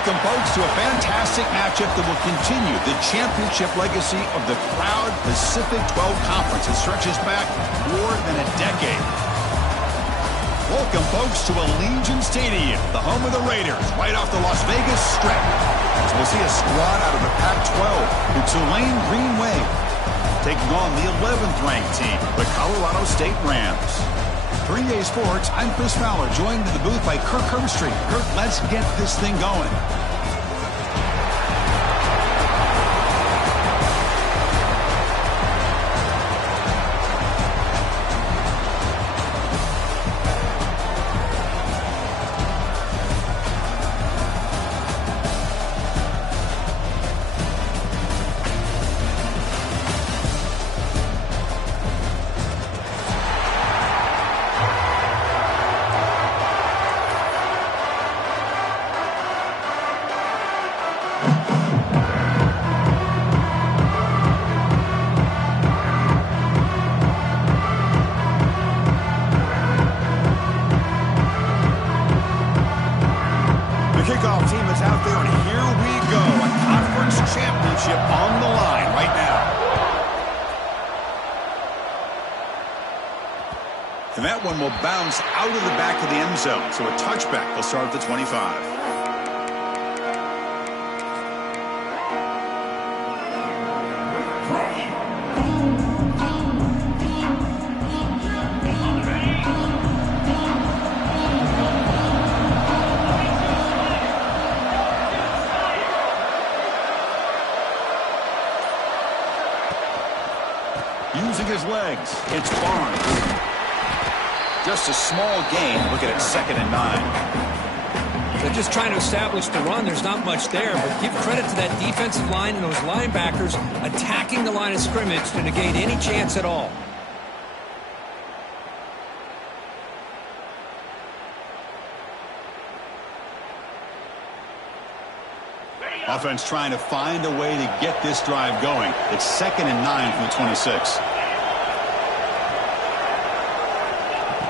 Welcome, folks, to a fantastic matchup that will continue the championship legacy of the proud Pacific 12 Conference. It stretches back more than a decade. Welcome, folks, to Allegiant Stadium, the home of the Raiders, right off the Las Vegas Strip. So we'll see a squad out of the Pac-12, the Tulane Green Wave, taking on the 11th-ranked team, the Colorado State Rams. For EA Sports, I'm Chris Fowler, joined in the booth by Kirk Herbstreit. Kirk, let's get this thing going. On the line right now. And that one will bounce out of the back of the end zone. So a touchback will start at the 25. Using his legs, it's Barnes. Just a small gain. Look at it, 2nd and 9. They're just trying to establish the run. There's not much there, but give credit to that defensive line and those linebackers attacking the line of scrimmage to negate any chance at all. Offense trying to find a way to get this drive going. It's 2nd and 9 from the 26.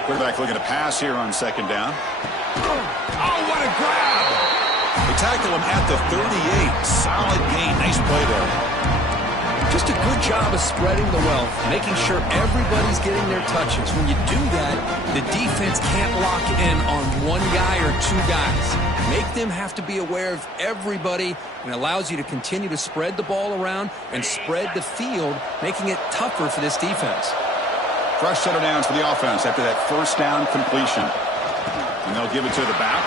Quarterback looking to pass here on 2nd down. Oh, what a grab! They tackle him at the 38. Solid gain. Nice play there. Just a good job of spreading the wealth, making sure everybody's getting their touches. When you do that, the defense can't lock in on one guy or two guys. Make them have to be aware of everybody, and allows you to continue to spread the ball around and spread the field, making it tougher for this defense. Fresh set of downs for the offense after that 1st down completion. And they'll give it to the back.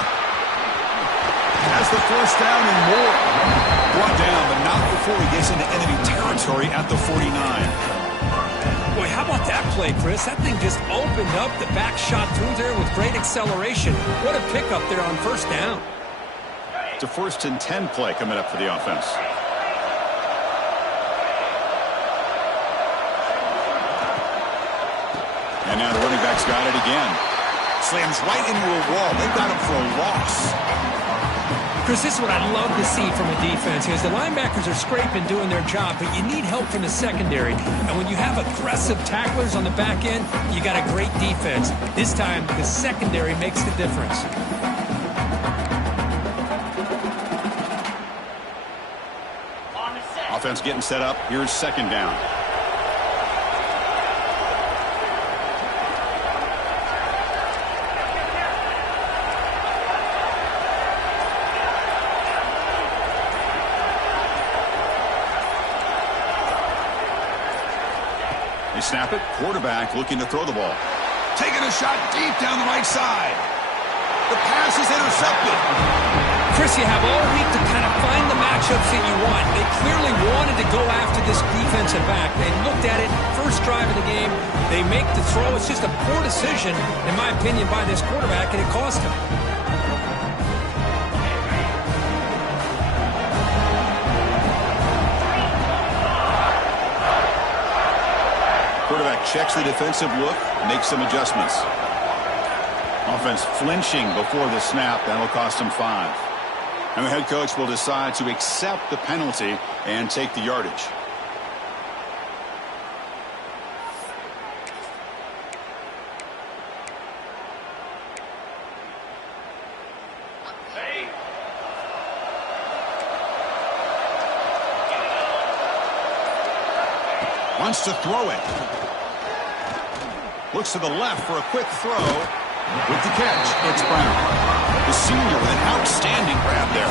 Has the 1st down and more. Brought down, but not before he gets into enemy territory at the 49. Boy, how about that play, Chris? That thing just opened up. The back shot through there with great acceleration. What a pickup there on 1st down. It's a 1st and 10 play coming up for the offense. And now the running back's got it again. Slams right into a wall. They've got him for a loss. Chris, this is what I love to see from a defense is the linebackers are scraping, doing their job, but you need help from the secondary. And when you have aggressive tacklers on the back end, you got a great defense. This time, the secondary makes the difference. Offense getting set up. Here's 2nd down. They snap it. Quarterback looking to throw the ball. Taking a shot deep down the right side. The pass is intercepted. Chris, you have all week to kind of find the matchups that you want. They clearly wanted to go after this defensive back. They looked at it, first drive of the game. They make the throw. It's just a poor decision, in my opinion, by this quarterback, and it cost him. Quarterback checks the defensive look, makes some adjustments. Offense flinching before the snap. That'll cost him 5. And the head coach will decide to accept the penalty and take the yardage. Wants to throw it. Looks to the left for a quick throw. With the catch, it's Brown. The senior with an outstanding grab there.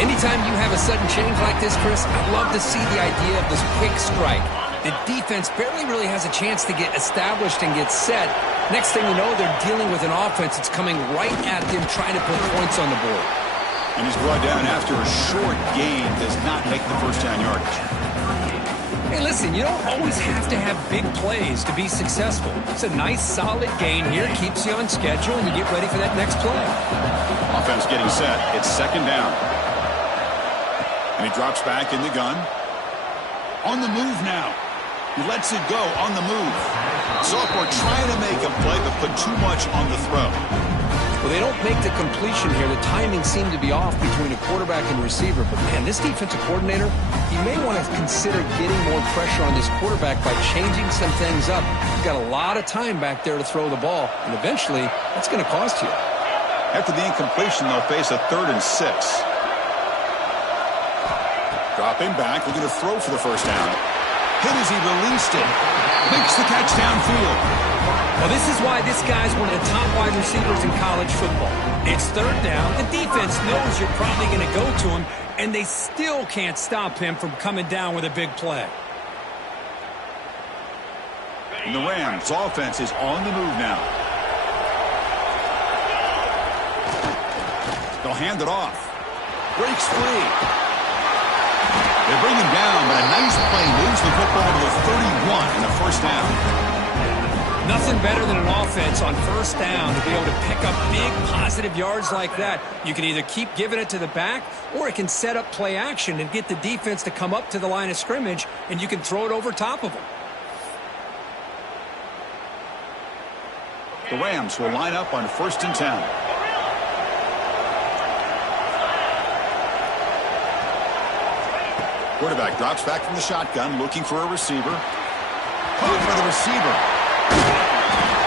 Anytime you have a sudden change like this, Chris, I'd love to see the idea of this quick strike. The defense barely really has a chance to get established and get set. Next thing you know, they're dealing with an offense that's coming right at them, trying to put points on the board. And he's brought down after a short gain, does not make the first down yardage. Hey, listen, you don't always have to have big plays to be successful. It's a nice, solid gain here, keeps you on schedule, and you get ready for that next play. Offense getting set. It's second down. And he drops back in the gun. On the move now. He lets it go on the move. Sophomore trying to make a play, but put too much on the throw. Well, they don't make the completion here. The timing seemed to be off between a quarterback and receiver. But, man, this defensive coordinator, he may want to consider getting more pressure on this quarterback by changing some things up. You've got a lot of time back there to throw the ball, and eventually that's going to cost you. After the incompletion, they'll face a 3rd and 6. Dropping back, looking to throw for the first down. Hit as he released it. Makes the catch downfield. Well, this is why this guy's one of the top wide receivers in college football. It's 3rd down. The defense knows you're probably going to go to him, and they still can't stop him from coming down with a big play. And the Rams' offense is on the move now. They'll hand it off. Breaks free. They bring him down, but a nice play moves the football to the 31 and a first down. Nothing better than an offense on first down to be able to pick up big positive yards like that. You can either keep giving it to the back, or it can set up play action and get the defense to come up to the line of scrimmage, and you can throw it over top of them. The Rams will line up on 1st and 10. Quarterback drops back from the shotgun, looking for a receiver. Caught for the receiver.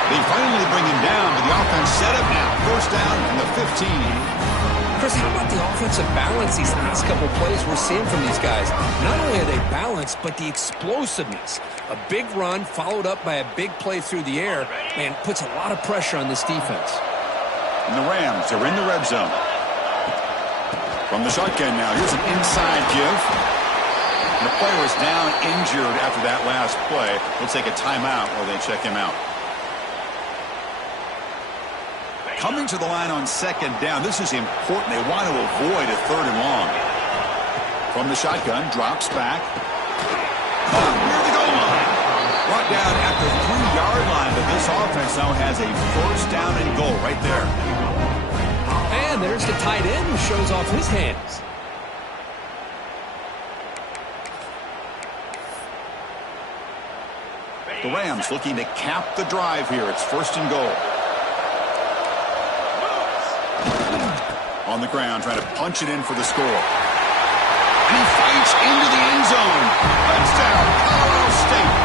They finally bring him down, but the offense set up now. First down from the 15. Chris, how about the offensive balance these last couple plays we're seeing from these guys? Not only are they balanced, but the explosiveness. A big run followed up by a big play through the air, man, puts a lot of pressure on this defense. And the Rams are in the red zone. From the shotgun now, here's an inside give. The player was down injured after that last play. They'll take a timeout while they check him out. Coming to the line on 2nd down. This is important. They want to avoid a 3rd and long. From the shotgun, drops back. Near the goal line. Brought down at the 3-yard line, but this offense now has a first down and goal right there. And there's the tight end who shows off his hands. The Rams looking to cap the drive here. It's 1st and goal. On the ground, trying to punch it in for the score. And he fights into the end zone. Touchdown, Colorado State.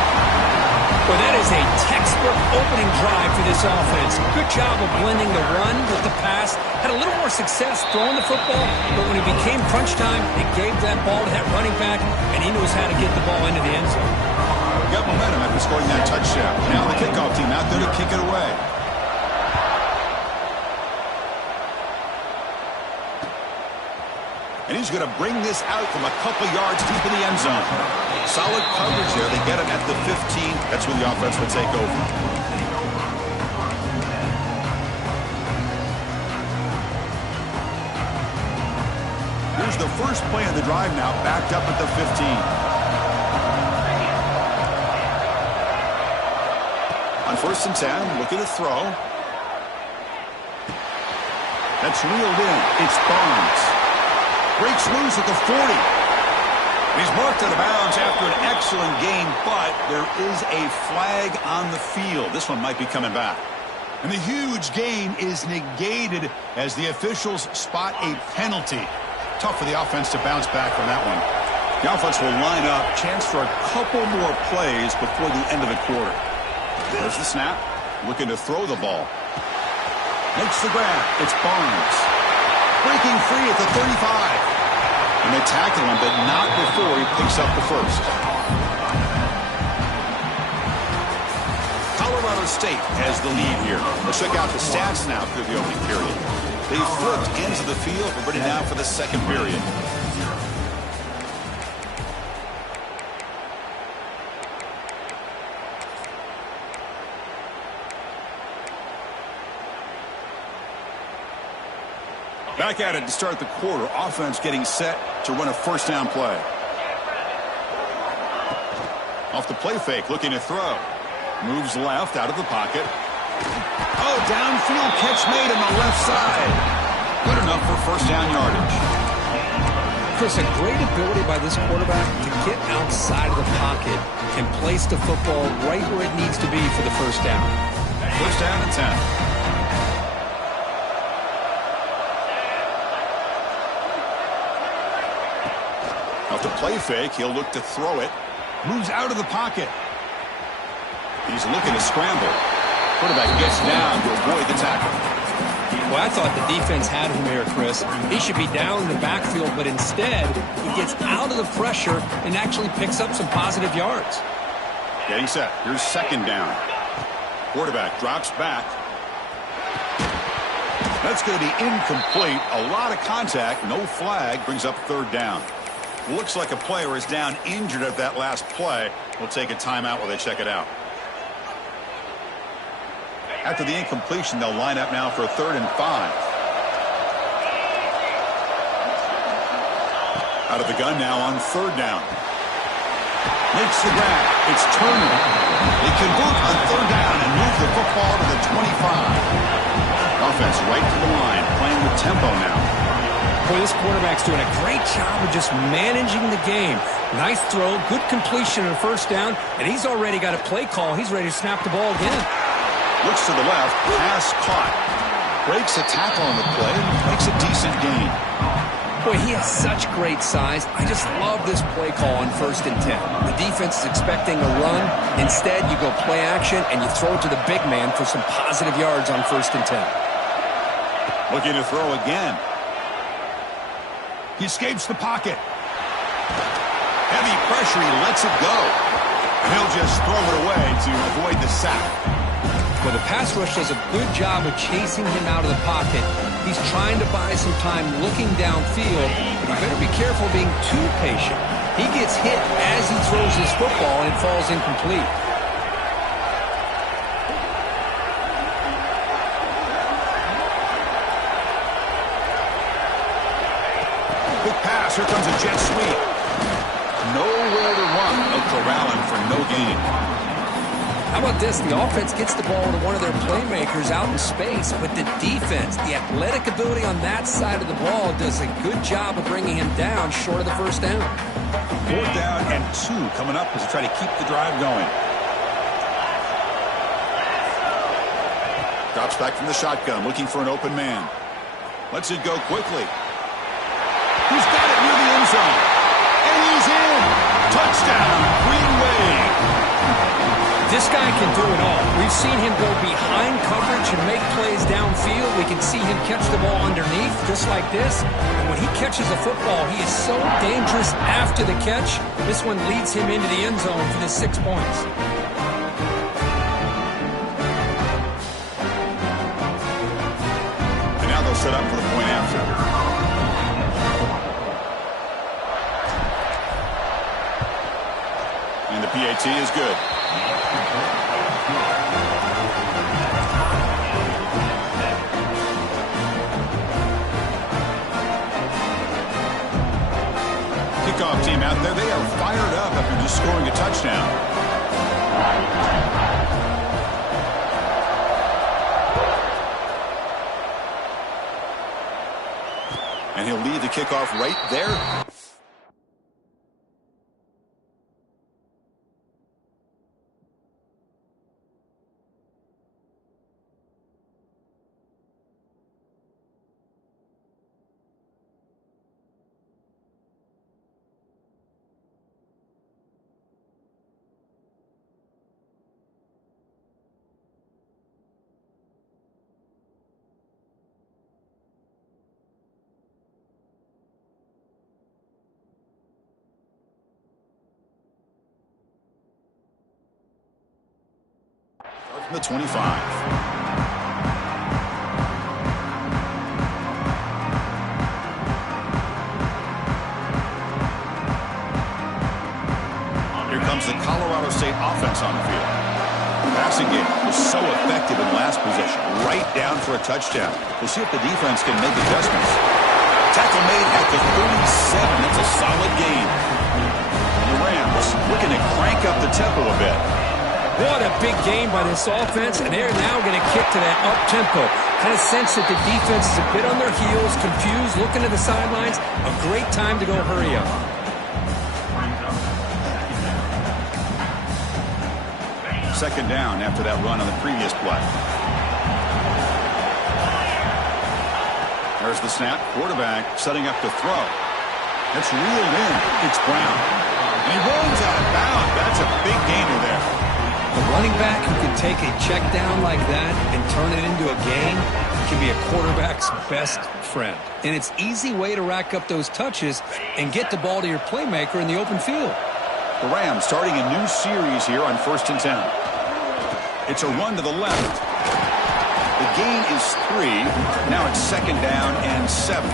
Well, that is a textbook opening drive for this offense. Good job of blending the run with the pass. Had a little more success throwing the football, but when it became crunch time, it gave that ball to that running back, and he knows how to get the ball into the end zone. Got momentum after scoring that touchdown. Now the kickoff team out there to kick it away. And he's going to bring this out from a couple yards deep in the end zone. Solid coverage there. They get him at the 15. That's when the offense will take over. Here's the first play of the drive now, backed up at the 15. On 1st and 10, looking to throw. That's reeled in. It's Barnes. Breaks loose at the 40. He's marked out of bounds after an excellent gain, but there is a flag on the field. This one might be coming back. And the huge gain is negated as the officials spot a penalty. Tough for the offense to bounce back from that one. The offense will line up. Chance for a couple more plays before the end of the quarter. There's the snap. Looking to throw the ball. Makes the grab. It's Barnes. Breaking free at the 35. And they tackle him, but not before he picks up the first. Colorado State has the lead here. Let's check out the stats now through the opening period. They flipped into the field. We're ready now for the second period. Back at it to start the quarter. Offense getting set to run a first down play. Off the play fake, looking to throw. Moves left out of the pocket. Oh, downfield catch made on the left side. Good enough for first down yardage. Chris, a great ability by this quarterback to get outside of the pocket and place the football right where it needs to be for the first down. First down and 10. Off the play fake, he'll look to throw it. Moves out of the pocket. He's looking to scramble. Quarterback gets down to avoid the tackle. Well, I thought the defense had him here, Chris. He should be down in the backfield, but instead, he gets out of the pressure and actually picks up some positive yards. Getting set. Here's second down. Quarterback drops back. That's going to be incomplete. A lot of contact. No flag. Brings up third down. Looks like a player is down injured at that last play. We'll take a timeout while they check it out. After the incompletion, they'll line up now for a 3rd and 5. Out of the gun now on 3rd down. Makes the grab. It's Turner. They convert on 3rd down and move the football to the 25. Offense right to the line, playing with tempo now. Boy, this quarterback's doing a great job of just managing the game. Nice throw, good completion on first down, and he's already got a play call. He's ready to snap the ball again. Looks to the left, pass caught. Breaks a tackle on the play, makes a decent gain. Boy, he has such great size. I just love this play call on 1st and 10. The defense is expecting a run. Instead, you go play action, and you throw it to the big man for some positive yards on 1st and 10. Looking to throw again. He escapes the pocket. Heavy pressure, he lets it go. And he'll just throw it away to avoid the sack. Well, the pass rush does a good job of chasing him out of the pocket. He's trying to buy some time looking downfield, but you better be careful being too patient. He gets hit as he throws his football, and it falls incomplete. Here comes a jet sweep. Nowhere to run. No corralling for no gain. How about this? The offense gets the ball to one of their playmakers out in space, but the defense, the athletic ability on that side of the ball does a good job of bringing him down short of the first down. 4th down and 2 coming up as they try to keep the drive going. Drops back from the shotgun, looking for an open man. Lets it go quickly. He's got it near the end zone. And he's in. Touchdown, Green Wave. This guy can do it all. We've seen him go behind coverage and make plays downfield. We can see him catch the ball underneath, just like this. And when he catches a football, he is so dangerous after the catch. This one leads him into the end zone for the 6 points. And now they'll set up for the point after. And the PAT is good. Kickoff team out there, they are fired up after just scoring a touchdown. And he'll lead the kickoff right there. from the 25. The Colorado State offense on the field. The passing game was so effective in last possession, right down for a touchdown. We'll see if the defense can make adjustments. Tackle made at the 37. That's a solid gain. The Rams looking to crank up the tempo a bit. What a big game by this offense, and they're now going to kick to that up-tempo. Kind of sense that the defense is a bit on their heels, confused, looking to the sidelines. A great time to go hurry up. Second down after that run on the previous play. There's the snap. Quarterback setting up to throw. That's reeled in. It's Brown. And he rolls out of bounds. That's a big gainer there. A running back who can take a check down like that and turn it into a gain can be a quarterback's best friend. And it's an easy way to rack up those touches and get the ball to your playmaker in the open field. The Rams starting a new series here on 1st and 10. It's a run to the left. The gain is 3. Now it's 2nd down and 7.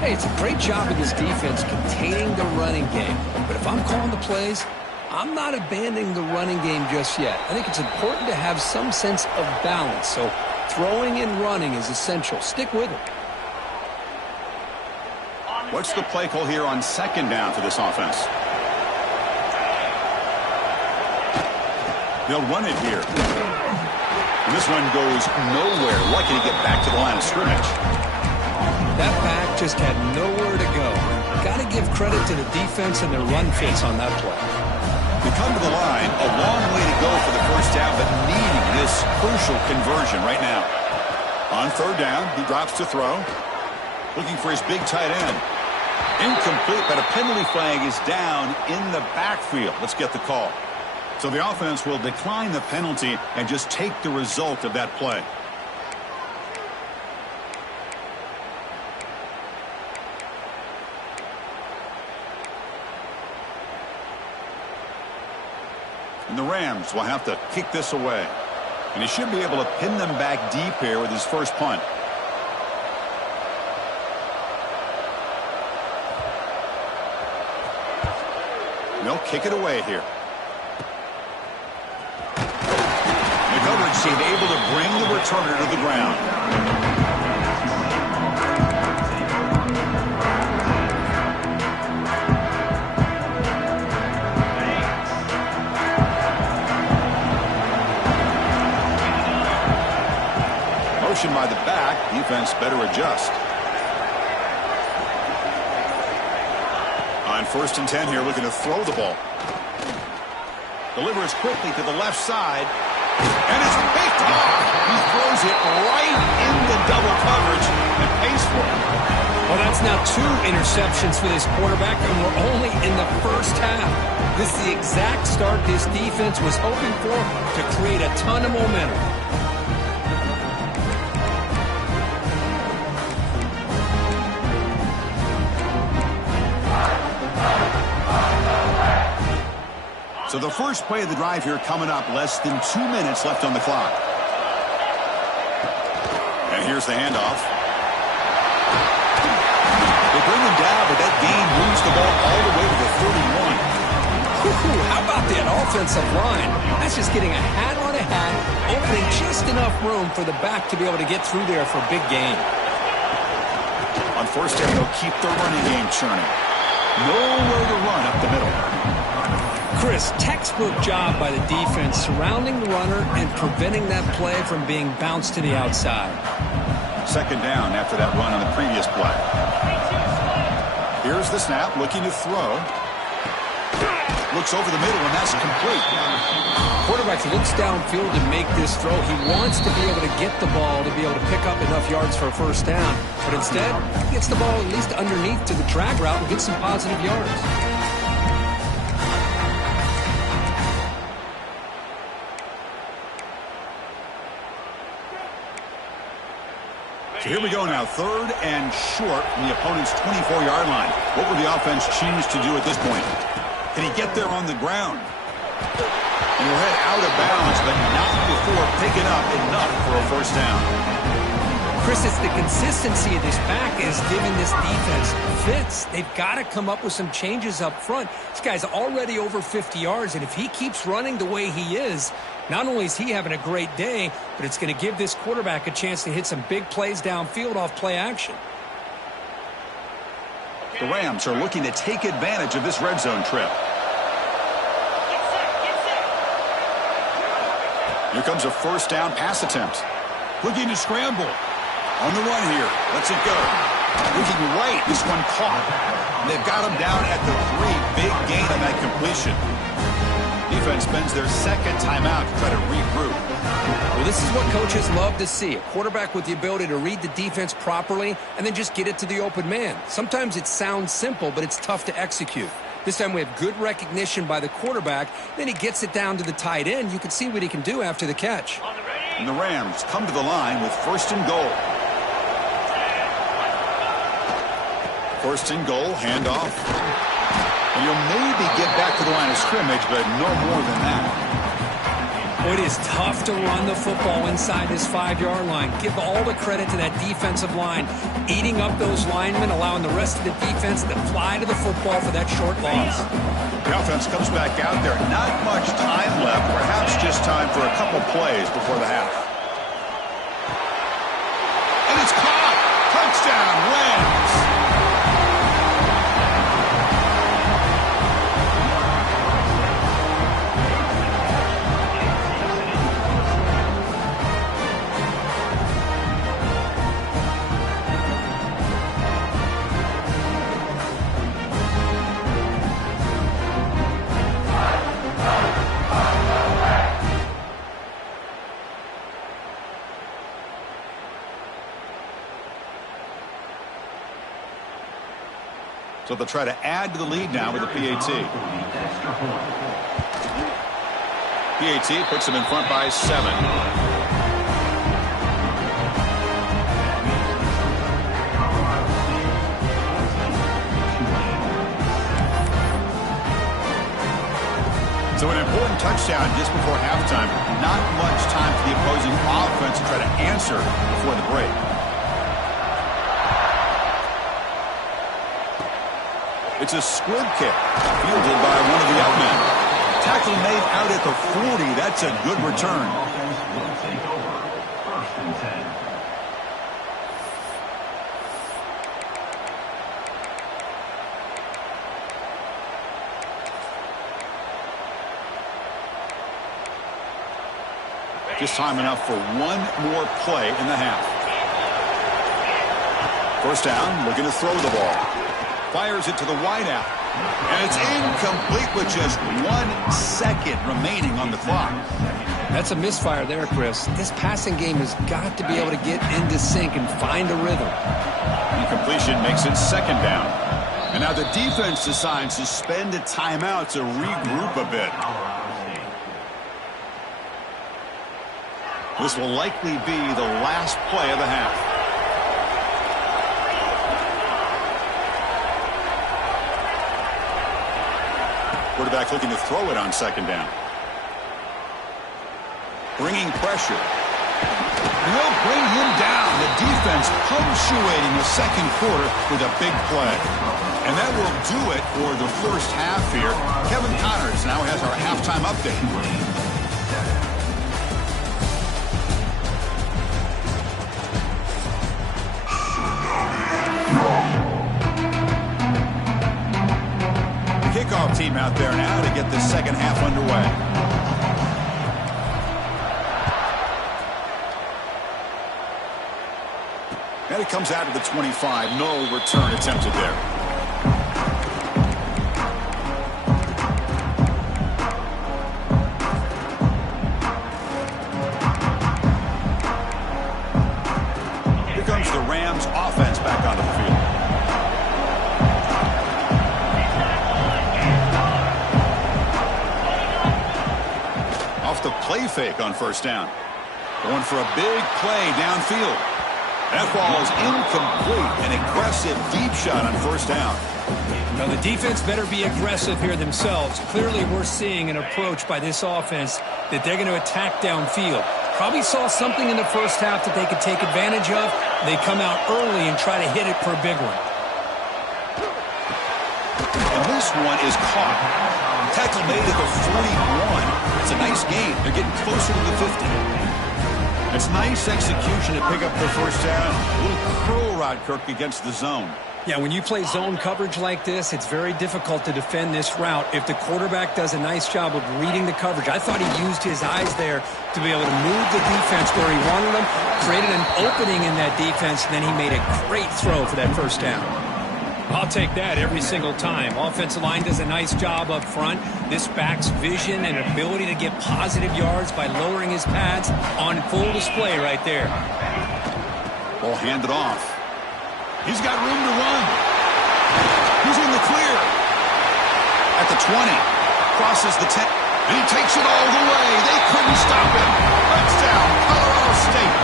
Hey, it's a great job of this defense containing the running game. But if I'm calling the plays, I'm not abandoning the running game just yet. I think it's important to have some sense of balance. So throwing and running is essential. Stick with it. What's the play call here on 2nd down for this offense? They'll run it here. And this one goes nowhere. Lucky to get back to the line of scrimmage. That back just had nowhere to go. Got to give credit to the defense and their run fits on that play. They come to the line. A long way to go for the first down, but needing this crucial conversion right now. On 3rd down, he drops to throw. Looking for his big tight end. Incomplete, but a penalty flag is down in the backfield. Let's get the call. So the offense will decline the penalty and just take the result of that play. And the Rams will have to kick this away. And he should be able to pin them back deep here with his first punt. And they'll kick it away here. Seemed able to bring the returner to the ground. Motion by the back. Defense better adjust. On 1st and 10 here, looking to throw the ball. Delivers quickly to the left side. And it's picked off. He throws it right into double coverage and pays for it. Well, that's now 2 interceptions for this quarterback, and we're only in the first half. This is the exact start this defense was hoping for to create a ton of momentum. So the first play of the drive here coming up, less than 2 minutes left on the clock. And here's the handoff. They bring him down, but that gain moves the ball all the way to the 31. How about that offensive line? That's just getting a hat on a hat, opening just enough room for the back to be able to get through there for a big gain. On 1st down, they'll keep the running game churning. Nowhere to run up the middle. Chris, textbook job by the defense surrounding the runner and preventing that play from being bounced to the outside. 2nd down after that run on the previous play. Here's the snap, looking to throw. Looks over the middle, and that's complete. Quarterback looks downfield to make this throw. He wants to be able to get the ball to be able to pick up enough yards for a first down. But instead, he gets the ball at least underneath to the drag route and gets some positive yards. So here we go now, 3rd and short from the opponent's 24-yard line. What will the offense choose to do at this point? Can he get there on the ground? And he'll head out of bounds, but not before picking up enough for a first down. Chris, it's the consistency of this back is giving this defense fits. They've got to come up with some changes up front. This guy's already over 50 yards, and if he keeps running the way he is, not only is he having a great day, but it's going to give this quarterback a chance to hit some big plays downfield off play action. The Rams are looking to take advantage of this red zone trip. Here comes a first down pass attempt. Looking to scramble. On the run here. Lets it go. Looking right. This one caught. And they've got him down at the 3. Big gain on that completion. Defense spends their second timeout to try to regroup. Well, this is what coaches love to see. A quarterback with the ability to read the defense properly and then just get it to the open man. Sometimes it sounds simple, but it's tough to execute. This time we have good recognition by the quarterback. Then he gets it down to the tight end. You can see what he can do after the catch. And the Rams come to the line with first and goal. First and goal, handoff. And you'll maybe get back to the line of scrimmage, but no more than that. It is tough to run the football inside this 5-yard line. Give all the credit to that defensive line, eating up those linemen, allowing the rest of the defense to fly to the football for that short loss. The offense comes back out there. Not much time left, perhaps just time for a couple plays before the half. And it's caught! Touchdown, Rams! So they'll try to add to the lead now with a PAT. PAT puts them in front by 7. So an important touchdown just before halftime. Not much time for the opposing offense to try to answer before the break. It's a squib kick, fielded by one of the out men. Tackle made out at the 40. That's a good return. Just time enough for one more play in the half. First down, looking to throw the ball. Fires it to the wideout. And it's incomplete with just 1 second remaining on the clock. That's a misfire there, Chris. This passing game has got to be able to get into sync and find a rhythm. Incompletion makes it second down. And now the defense decides to spend a timeout to regroup a bit. This will likely be the last play of the half. Quarterback looking to throw it on second down. Bringing pressure. And they'll bring him down. The defense punctuating the second quarter with a big play. And that will do it for the first half here. Kevin Connors now has our halftime update. Kickoff team out there now to get the second half underway. And it comes out of the 25. No return attempted there. Here comes the Rams offense back onto the field. The play fake on first down. Going for a big play downfield. That ball is incomplete. An aggressive deep shot on first down. Now, the defense better be aggressive here themselves. Clearly, we're seeing an approach by this offense that they're going to attack downfield. Probably saw something in the first half that they could take advantage of. They come out early and try to hit it for a big one. And this one is caught. Tackle made at the 41. It's a nice game. They're getting closer to the 50. It's nice execution to pick up the first down. A little curl rod, Kirk, against the zone. Yeah, when you play zone coverage like this, it's very difficult to defend this route if the quarterback does a nice job of reading the coverage. I thought he used his eyes there to be able to move the defense where he wanted them, created an opening in that defense, and then he made a great throw for that first down. I'll take that every single time. Offensive line does a nice job up front. This back's vision and ability to get positive yards by lowering his pads on full display right there. Ball handed off. He's got room to run. He's in the clear. At the 20. Crosses the 10. And he takes it all the way. They couldn't stop him. Touchdown, Colorado State.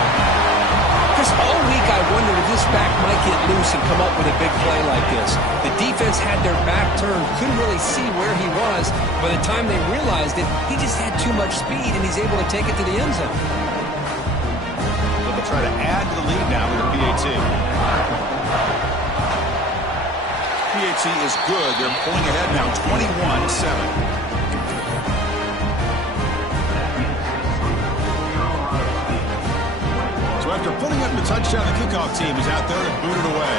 Just all week I wondered if this back might get loose and come up with a big play like this. The defense had their back turned, couldn't really see where he was. By the time they realized it, he just had too much speed, and he's able to take it to the end zone. So they'll try to add to the lead now with a PAT. PAT is good. They're pulling ahead now, 21-7. So after putting up the touchdown, the kickoff team is out there and booted away.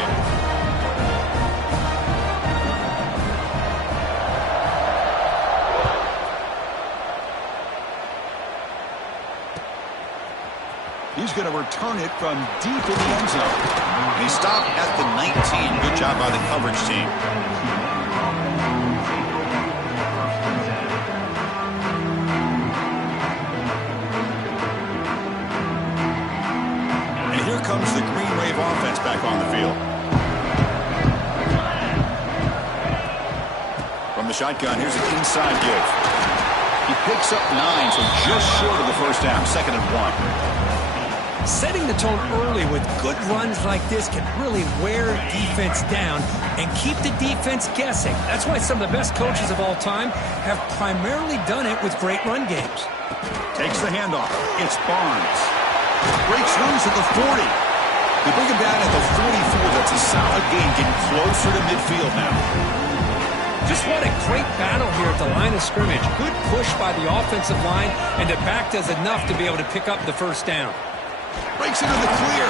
He's going to return it from deep in the end zone. And he stopped at the 19. Good job by the coverage team. And here comes the Green Wave offense back on the field. From the shotgun, here's an inside give. He picks up 9, so just short of the first down, 2nd and 1. Setting the tone early with good runs like this can really wear defense down and keep the defense guessing. That's why some of the best coaches of all time have primarily done it with great run games. Takes the handoff. It's Barnes. Breaks loose at the 40. They bring him down at the 44. That's a solid gain, getting closer to midfield now. Just what a great battle here at the line of scrimmage. Good push by the offensive line, and the back does enough to be able to pick up the first down. Breaks into the clear.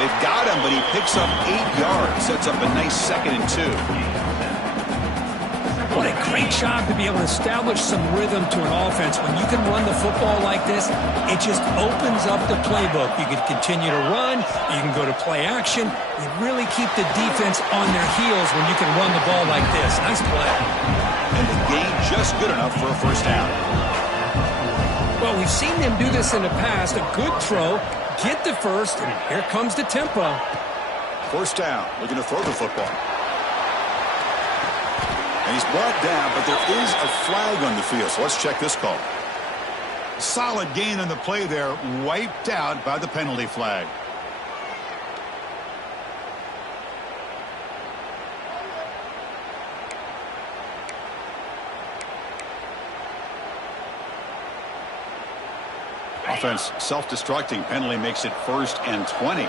They've got him, but he picks up 8 yards. Sets up a nice 2nd and 2. What a great job to be able to establish some rhythm to an offense. When you can run the football like this, it just opens up the playbook. You can continue to run. You can go to play action. You really keep the defense on their heels when you can run the ball like this. Nice play. And the gain just good enough for a first down. Well, we've seen them do this in the past. A good throw, get the first, and here comes the tempo. First down, looking to throw the football. And he's brought down, but there is a flag on the field, so let's check this call. Solid gain on the play there, wiped out by the penalty flag. Offense self-destructing. Penalty makes it 1st and 20.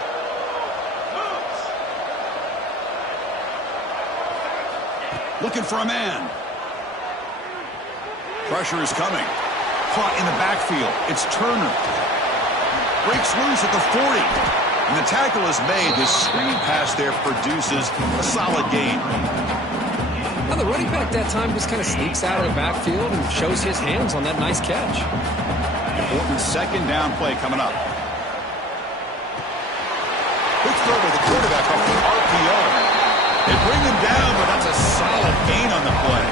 Looking for a man. Pressure is coming. Caught in the backfield. It's Turner. Breaks loose at the 40. And the tackle is made. This screen pass there produces a solid gain. Now the running back that time just kind of sneaks out of the backfield and shows his hands on that nice catch. Important 2nd down play coming up. Quick throw by the quarterback off the RPO. They bring him down, but that's a solid gain on the play.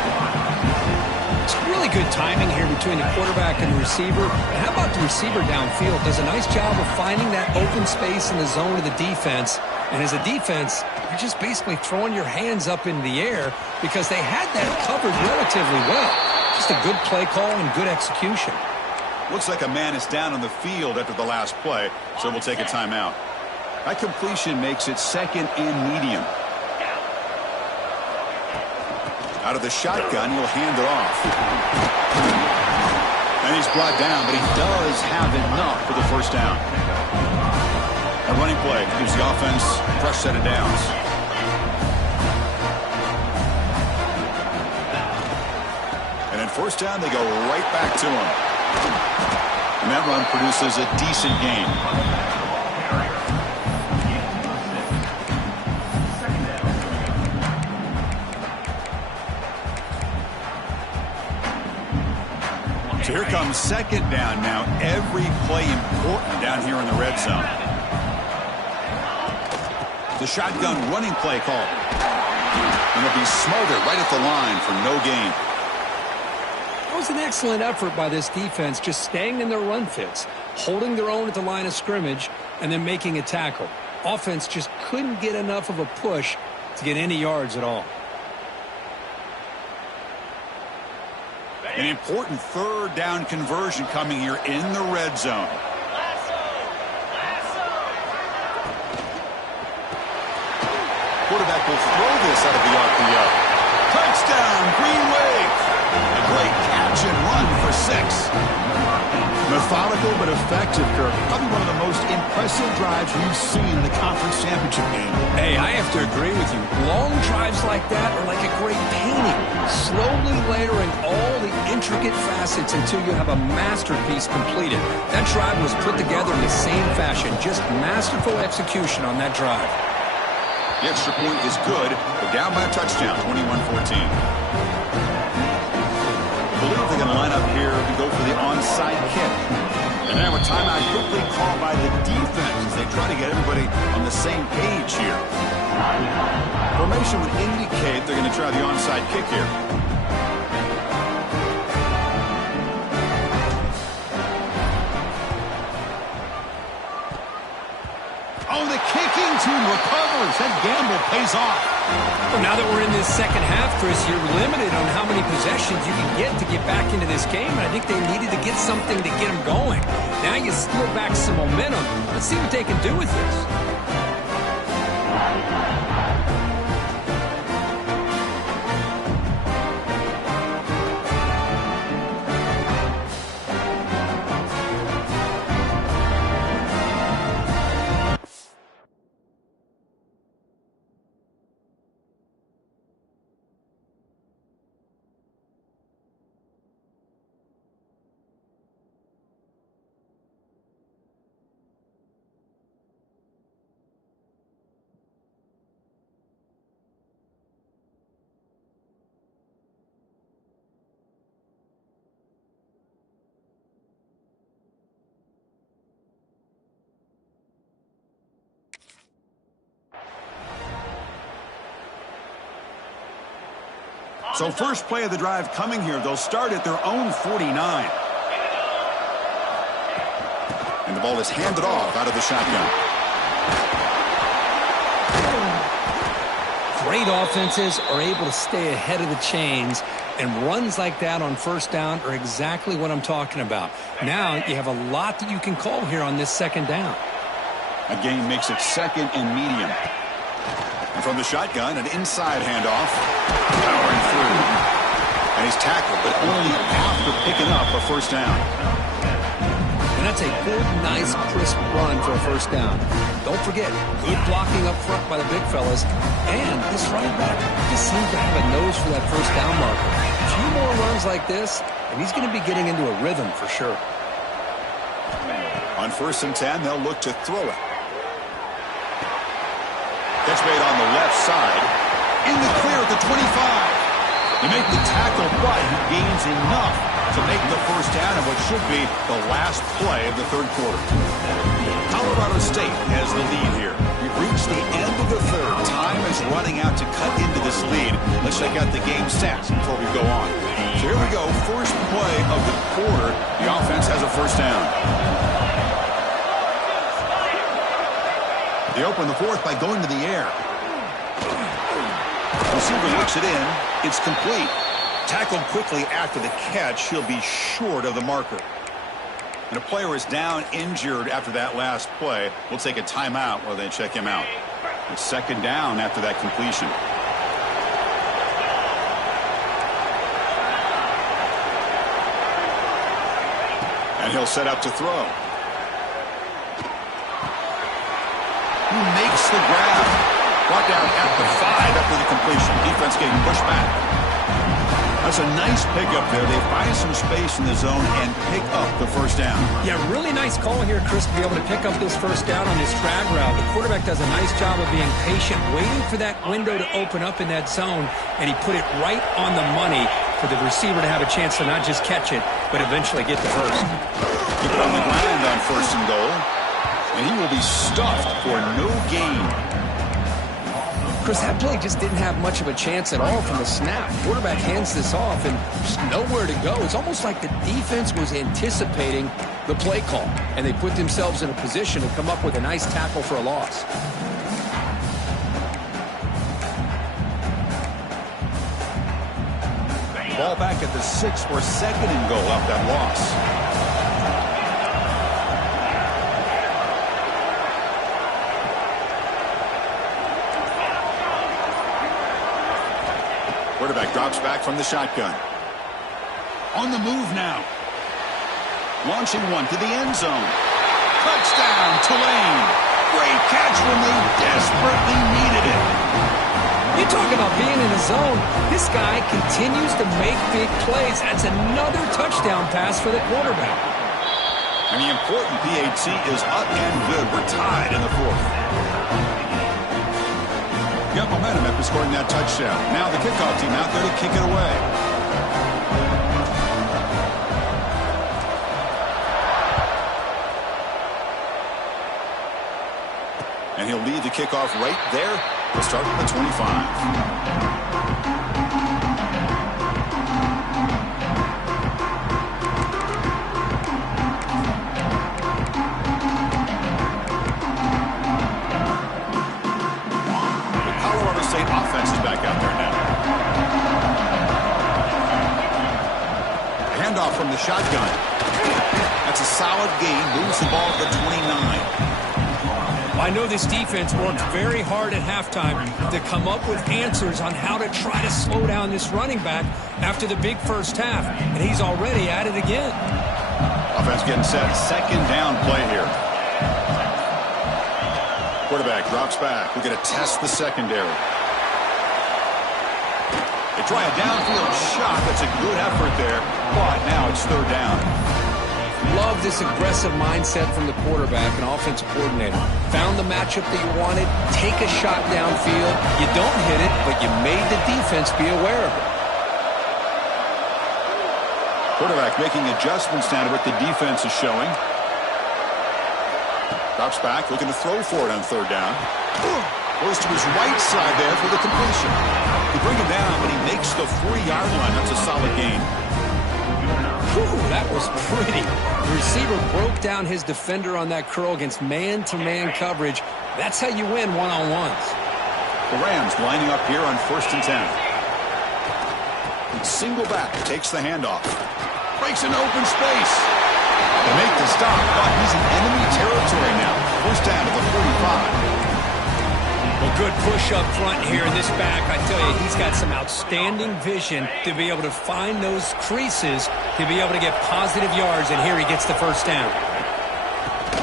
It's really good timing here between the quarterback and the receiver. And how about the receiver downfield? Does a nice job of finding that open space in the zone of the defense. And as a defense, you're just basically throwing your hands up in the air because they had that covered relatively well. Just a good play call and good execution. Looks like a man is down on the field after the last play, so we'll take a timeout. That completion makes it second and medium. Out of the shotgun, he'll hand it off. And he's brought down, but he does have enough for the first down. A running play gives the offense a fresh set of downs. And then first down, they go right back to him. And that run produces a decent gain. So here comes second down now. Every play important down here in the red zone. The shotgun running play call. And it'll be smothered right at the line for no gain. That was an excellent effort by this defense, just staying in their run fits, holding their own at the line of scrimmage, and then making a tackle. Offense just couldn't get enough of a push to get any yards at all. An important third down conversion coming here in the red zone. Quarterback will throw this out of the RPO. Touchdown, Green Wave. A great catch and run for 6. Methodical but effective, Kirk. Probably one of the most impressive drives we've seen in a conference championship game. Hey, I have to agree with you. Long drives like that are like a great painting. Slowly layering all the intricate facets until you have a masterpiece completed. That drive was put together in the same fashion. Just masterful execution on that drive. The extra point is good, but down by a touchdown, 21-14. I believe they're going to line up here to go for the onside kick. And now a timeout quickly called by the defense as they try to get everybody on the same page here. Formation would indicate they're going to try the onside kick here. Oh, the kicking team recovers. That gamble pays off. Well, now that we're in this second half, Chris, you're limited on how many possessions you can get to get back into this game, and I think they needed to get something to get them going. Now you steal back some momentum. Let's see what they can do with this. So first play of the drive coming here. They'll start at their own 49. And the ball is handed off out of the shotgun. Great offenses are able to stay ahead of the chains, and runs like that on first down are exactly what I'm talking about. Now you have a lot that you can call here on this second down. A gain makes it second and medium. And from the shotgun, an inside handoff. Powering through. And he's tackled, but only after picking up a first down. And that's a good, nice, crisp run for a first down. Don't forget, good blocking up front by the big fellas. And this running back just seems to have a nose for that first down marker. A few more runs like this, and he's going to be getting into a rhythm for sure. On 1st and 10, they'll look to throw it. Catch made on the left side. In the clear at the 25. They make the tackle, but he gains enough to make the first down in what should be the last play of the third quarter. Colorado State has the lead here. We've reached the end of the third. Time is running out to cut into this lead. Let's check out the game stats before we go on. So here we go. First play of the quarter. The offense has a first down. They open the fourth by going to the air. Receiver looks it in. It's complete. Tackled quickly after the catch. He'll be short of the marker. And a player is down injured after that last play. We'll take a timeout while they check him out. It's second down after that completion. And he'll set up to throw. He makes the grab. Brought down at the 5 after the completion. Defense getting pushed back. That's a nice pickup there. They find some space in the zone and pick up the first down. Yeah, really nice call here, Chris, to be able to pick up this first down on this drag route. The quarterback does a nice job of being patient, waiting for that window to open up in that zone, and he put it right on the money for the receiver to have a chance to not just catch it, but eventually get the first. Keep it on the ground on first and goal, and he will be stuffed for no gain. Chris, that play just didn't have much of a chance at all from the snap. Quarterback hands this off and just nowhere to go. It's almost like the defense was anticipating the play call, and they put themselves in a position to come up with a nice tackle for a loss. Ball back at the 6 for second and goal off that loss. Quarterback drops back from the shotgun. On the move now. Launching one to the end zone. Touchdown, Tulane. Great catch when they desperately needed it. You talk about being in a zone. This guy continues to make big plays. That's another touchdown pass for the quarterback. And the important PAT is up and good. We're tied in the 4th. Got momentum after scoring that touchdown. Now the kickoff team out there to kick it away. And he'll lead the kickoff right there. We'll start with the 25. Offense is back out there now. Handoff from the shotgun. That's a solid gain. Moves the ball to the 29. I know this defense worked very hard at halftime to come up with answers on how to try to slow down this running back after the big first half, and he's already at it again. Offense getting set. Second down play here. Quarterback drops back. We're going to test the secondary. They try a downfield shot. That's a good effort there, but now it's third down. Love this aggressive mindset from the quarterback and offensive coordinator. Found the matchup that you wanted. Take a shot downfield. You don't hit it, but you made the defense be aware of it. Quarterback making adjustments now to what the defense is showing. Drops back, looking to throw for it on third down. Goes to his right side there for the completion. They bring him down, but he makes the 3-yard line. That's a solid gain. Whew, that was pretty. The receiver broke down his defender on that curl against man-to-man coverage. That's how you win one-on-ones. The Rams lining up here on 1st and 10. Single back, takes the handoff. Breaks an open space. They make the stop, but he's in enemy territory now. First down to the 45. Well, good push up front here in this back. I tell you, he's got some outstanding vision to be able to find those creases, to be able to get positive yards, and here he gets the first down.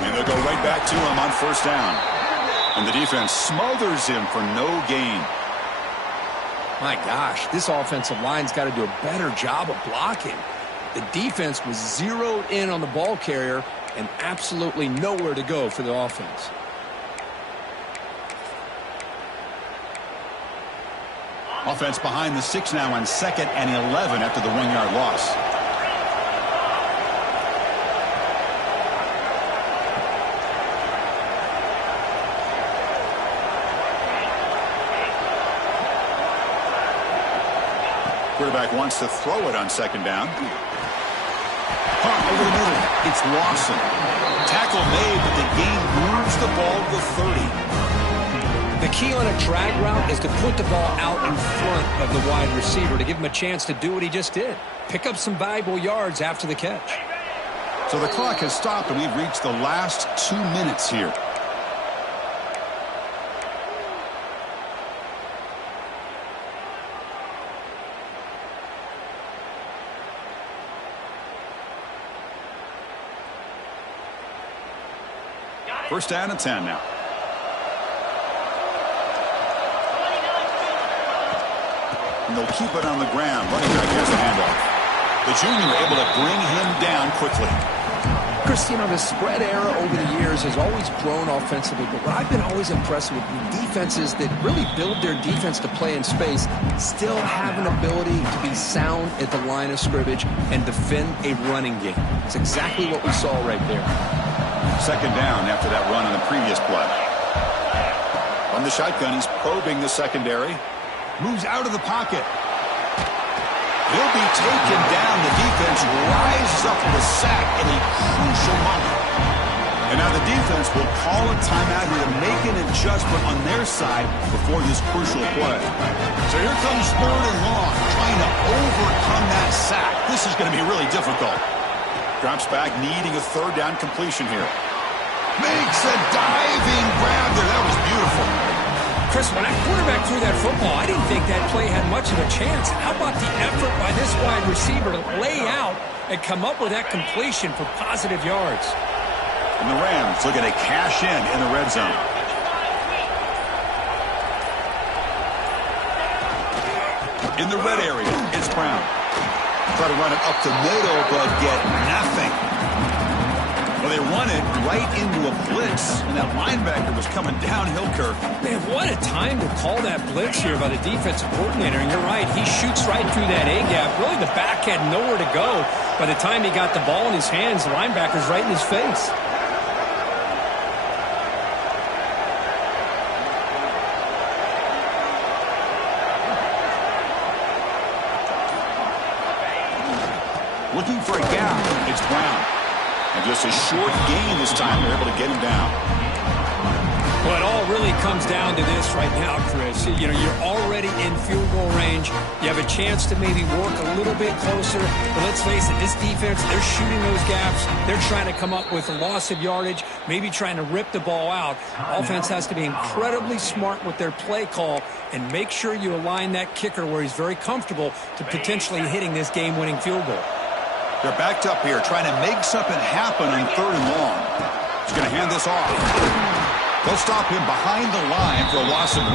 And they'll go right back to him on first down. And the defense smothers him for no gain. My gosh, this offensive line's got to do a better job of blocking. The defense was zeroed in on the ball carrier and absolutely nowhere to go for the offense. Offense behind the 6 now on 2nd and 11 after the 1-yard loss. Quarterback wants to throw it on 2nd down. Pump over the middle. It's Lawson. Tackle made, but the gain moves the ball to the 30. The key on a drag route is to put the ball out in front of the wide receiver to give him a chance to do what he just did. Pick up some valuable yards after the catch. So the clock has stopped, and we've reached the last 2 minutes here. First down and 10 now. And they'll keep it on the ground. Running back has the handoff. The junior able to bring him down quickly. Chris, you know, the spread era over the years has always grown offensively, but what I've been always impressed with defenses that really build their defense to play in space still have an ability to be sound at the line of scrimmage and defend a running game. It's exactly what we saw right there. Second down after that run on the previous play. From the shotgun, he's probing the secondary. Moves out of the pocket. He'll be taken down. The defense rises up with a sack in a crucial moment. And now the defense will call a timeout here to make an adjustment on their side before this crucial play. So here comes third and long, trying to overcome that sack. This is going to be really difficult. Drops back, needing a third down completion here. Makes a diving grab there. That was beautiful. Chris, when that quarterback threw that football, I didn't think that play had much of a chance. How about the effort by this wide receiver to lay out and come up with that completion for positive yards? And the Rams looking to cash in the red zone. In the red area, it's Brown. Try to run it up the middle, but get nothing. Well, they run it right into a blitz, and that linebacker was coming downhill, Kirk. Man, what a time to call that blitz here by the defensive coordinator. And you're right, he shoots right through that A-gap. Really, the back had nowhere to go. By the time he got the ball in his hands, the linebacker's right in his face. Looking for a gap. It's Brown. And just a short gain this time. They're able to get him down. Well, it all really comes down to this right now, Chris. You know, you're already in field goal range. You have a chance to maybe work a little bit closer. But let's face it, this defense, they're shooting those gaps. They're trying to come up with a loss of yardage, maybe trying to rip the ball out. Offense has to be incredibly smart with their play call and make sure you align that kicker where he's very comfortable to potentially hitting this game-winning field goal. They're backed up here, trying to make something happen on third and long. He's going to hand this off. They'll stop him behind the line for a loss of 1.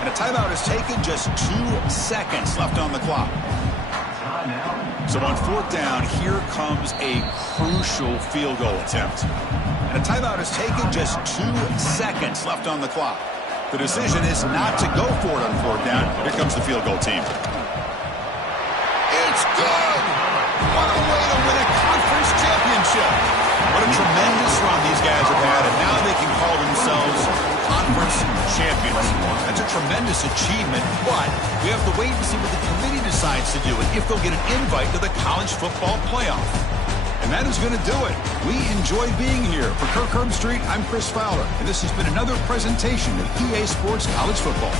And a timeout is taken, just 2 seconds left on the clock. So on fourth down, here comes a crucial field goal attempt. And a timeout is taken, just 2 seconds left on the clock. The decision is not to go for it on fourth down. Here comes the field goal team. It's good! What a way to win a conference championship! What a tremendous run these guys have had, and now they can call themselves conference champions. That's a tremendous achievement, but we have to wait and see what the committee decides to do and if they'll get an invite to the college football playoff. And that is going to do it. We enjoy being here. For Kirk Herbstreit, I'm Chris Fowler, and this has been another presentation of EA Sports College Football.